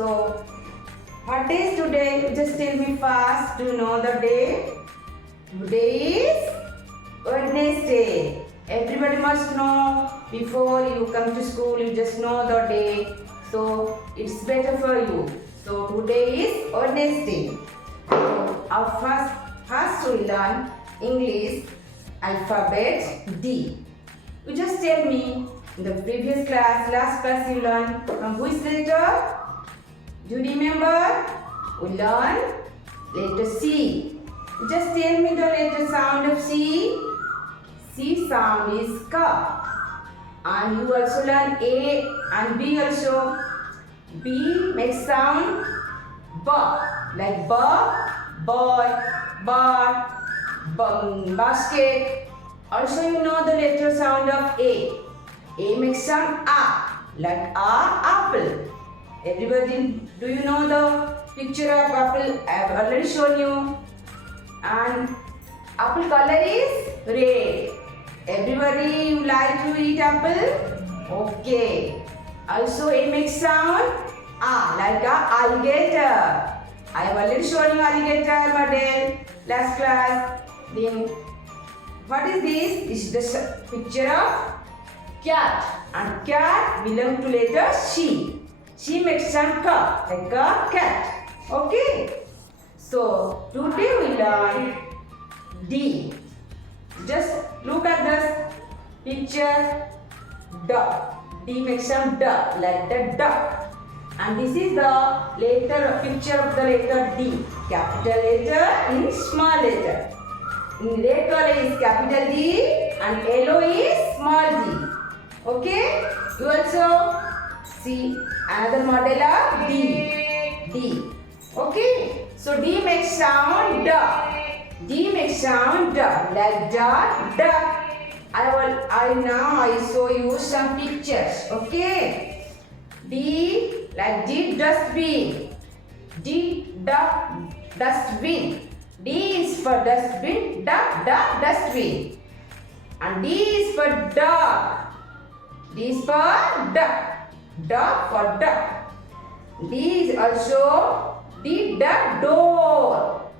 So, what day is today? Just tell me fast. Do you know the day? Today is Wednesday. Everybody must know before you come to school. You just know the day. So, it's better for you. So, today is Wednesday. So, our first we learn English alphabet D. You just tell me in the previous class, last class you learned from which letter? Do you remember? We learned letter C. You just tell me the letter sound of C. C sound is ka. And you also learn A and B also. B makes sound B, like boy, bar, basket. Also you know the letter sound of A. A makes sound A, like apple. Everybody, do you know the picture of apple? I have already shown you. And apple color is red. Everybody, you like to eat apple? Okay. Also A makes sound A, like alligator. I have already shown you alligator model last class. Then what is this? This is the picture of cat, and cat belongs to letter C. C makes sound ka, like a cat. Okay. So today we learn D. Just look at this picture. Duck. D makes sound duck, like the duck. And this is the picture of the letter D. Capital letter in small letter. In red color is capital D and yellow is small d. Okay? You also see another model of D. Okay? So D makes sound duck. D makes sound duck, like duck. I show you some pictures. Okay? D like D dustbin. D duck dustbin. D is for dustbin, duck dustbin. And D is for dog. D is for duck for duck. D is also D duck door.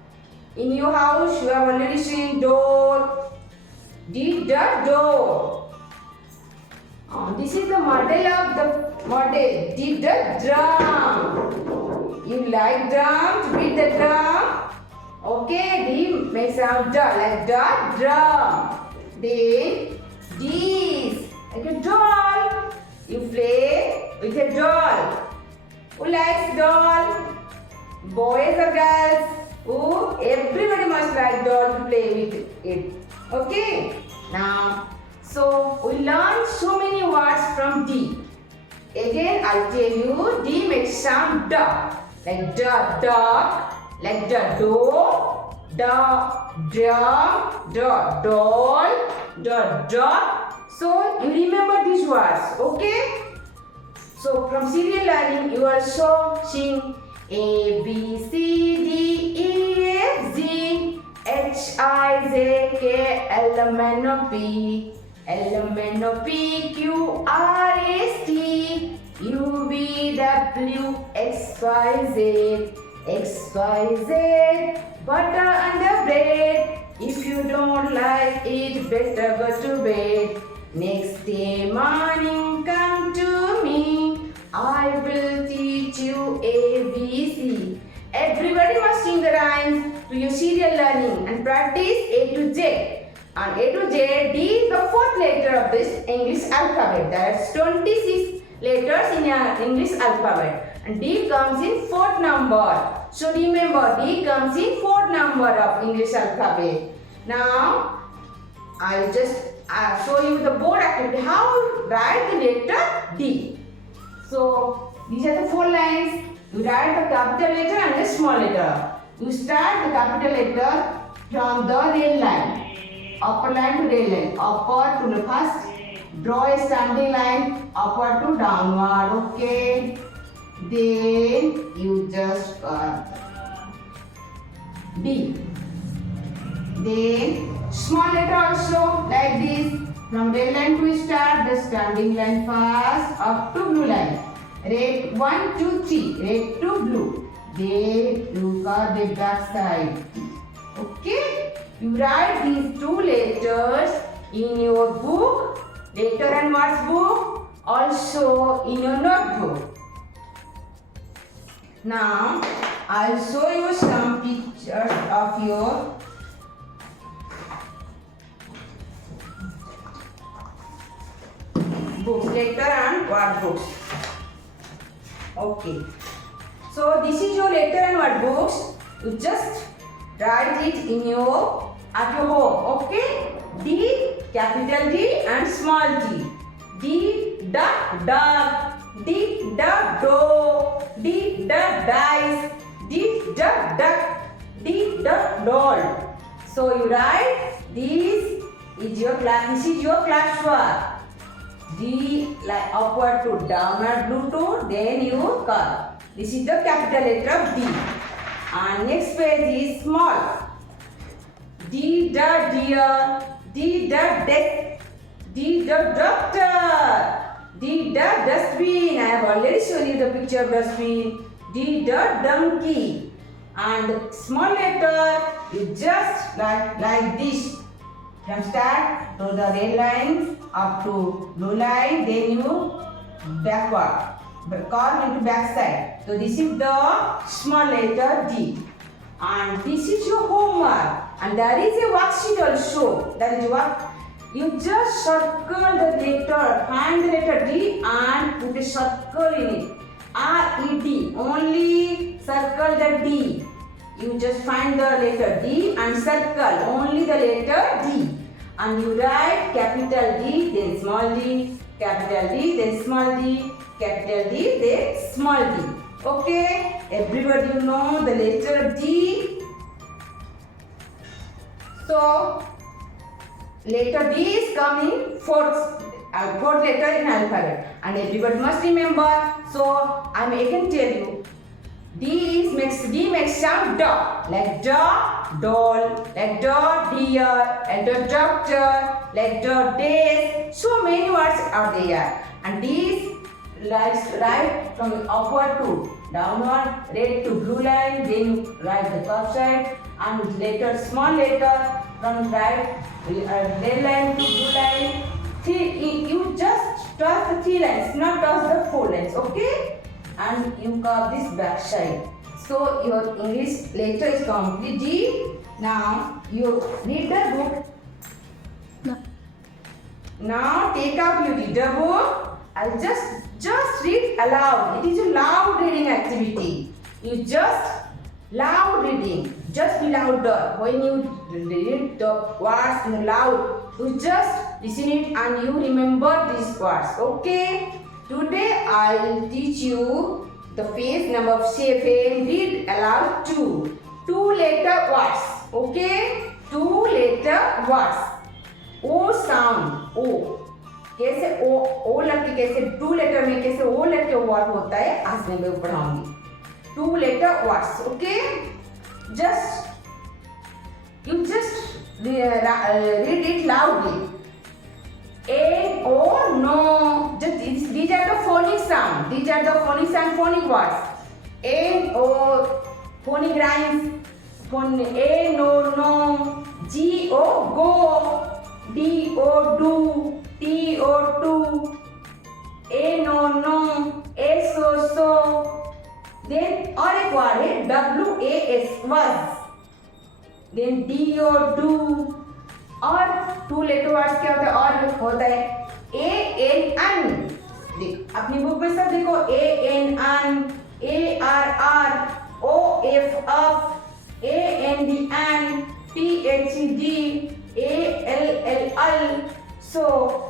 In your house you have already seen door. D duck door. This is the model of the model. D duck drum. You like drum, to beat the drum? Okay, D makes sound duck, like duck drum. Then D is like a doll. You play with a doll. Who likes doll? Boys or girls? Everybody must like doll to play with it. Okay. Now, so we learned so many words from D. Again, I'll tell you. D makes sound duck, like duck. Like the door, the drum, the doll, the dog. So you remember these words, okay? So from serial learning, you also sing A, B, C, D, E, F, G, H, I, J, K, L, M, N, O, P, L, M, N, O, P, Q, R, S, T, U, V, W, X, Y, Z. X, Y, Z, butter and the bread. If you don't like it, better go to bed. Next day morning, come to me. I will teach you A, B, C. Everybody must sing the rhymes to your serial learning and practice A to Z. And A to Z, D is the fourth letter of this English alphabet. That's 26 letters in your English alphabet. And D comes in fourth number. So remember, D comes in fourth number of English alphabet. Now, I will just show you the board activity. How to write the letter D. So, these are the 4 lines. You write the capital letter and the small letter. You start the capital letter from the rail line. Upper line to rail line. Upward to the first. Draw a standing line. Upward to downward. Okay. Then you just got D. Then small letter also like this. From rail line to start the standing line first up to blue line. Red 1, 2, 3. Red to blue. They look at the back side. Okay? You write these two letters in your book. Letter and words book. Also in your notebook. Now, I'll show you some pictures of your books, letter and word books. Okay. So this is your letter and word books. You just write it in your at your home. Okay. D, capital D and small d. D, duck, duck. D, duck, dog. D, duck, dice. D, duck, duck. D, duck, doll. So you write this is your class work. D like upward to downward blue to then you curve. This is the capital letter of D. And next page is small. D the deer. D the desk. D the doctor. D the dustbin. I have already shown you the picture of dustbin. D the donkey. And small letter you just like this. From start to the red lines up to blue line, then you backward, curve into back side. So this is the small letter D, and this is your homework. And there is a worksheet also. That is what you just circle the letter, find the letter D and put a circle in it. R-E-D. Only circle the D. You just find the letter D and circle only the letter D. And you write capital D, then small d, capital D, then small d, capital D, then small d. Okay? Everybody you know the letter D. So, letter D is coming fourth letter in alphabet. And everybody must remember. So, I may again tell you. D makes sound dog, like dog, doll, like dog, deer, and the doctor, like dog, days. So many words are there. And these likes write from upward to downward, red to blue line, then you write the top side, and later small letter from right red line to blue line. You just toss the 3 lines, not toss the 4 lines, okay? And you curve this back side. So your English letter is complete D. Now you read the book. No. Now take out your reader book. I'll just read aloud. It is a loud reading activity. You just loud reading. Just be louder. When you read the words in loud, you just listen it and you remember these words. Okay? Today I will teach you the page number 7. Read aloud 2 letter words. Okay? 2 letter words. O sound. O. कैसे ओ लग के कैसे 2 letter में कैसे ओ लग के word होता है आज मैं पढ़ाऊंगी. 2 letter words. Okay? You just read it loudly. A, O, no. These are the phonic sound. These are the phonic sound, phonic words. A, O, phonic rhymes. A, no, no. G, O, go. D, O, do. T, O, to. A, no, no. A, so. Then और एक word है W, A, S, was. Then D, O, do. और 2 letter words क्या होता है और होता है A, N, N. देख अपनी बुक में सब देखो A, N, N, A, R, R, O, F, F, A, N, D, N, P, H, D, A, L, L, L. So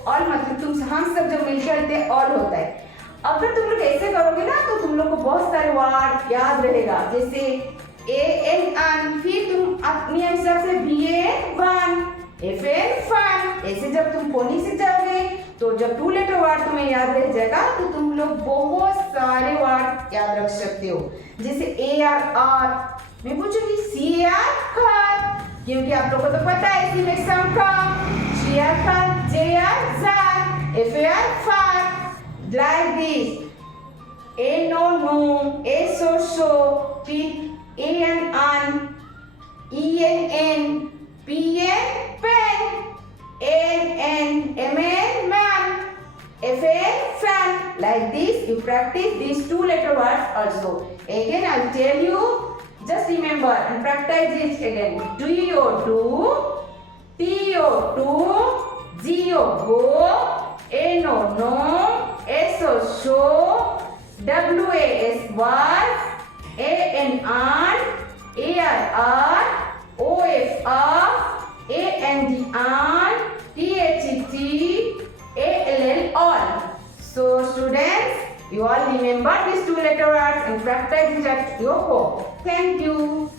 all मतलब तुम हम सब जब मिलकर करते हैं all होता है. अगर तुम लोग ऐसे करोगे ना तो तुम लोग को बहुत सारे वर्ड याद रहेगा. जैसे A, N, N, फिर तुम अपने हिसाब से B, A, 1, F, N, fun. ऐसे जब तुम फोनिक से जाओगे तो जब 2 लेटर वर्ड तुम्हें याद रह जाएगा तो तुम लोग बहुत सारे वर्ड याद रख सकते हो. जैसे A, R, R. मैं पूछूंगी C, R, car. क्योंकि आप लोगों को तो पता है C में साउंड का. C, R, car. J, R, zan. F, R, far. Like this. A no no, A so, P A and an, E N, P N pen, M N man, F N fan. Like this you practice these two letter words also. Again I will tell you, just remember and practice it again. D O do, T O to, G O go, A no no, S O show, W A S was, A N an, A R, O F F, A N D an, T H T, A L L all. So students, you all remember these two letter words and practice it at your home. Thank you.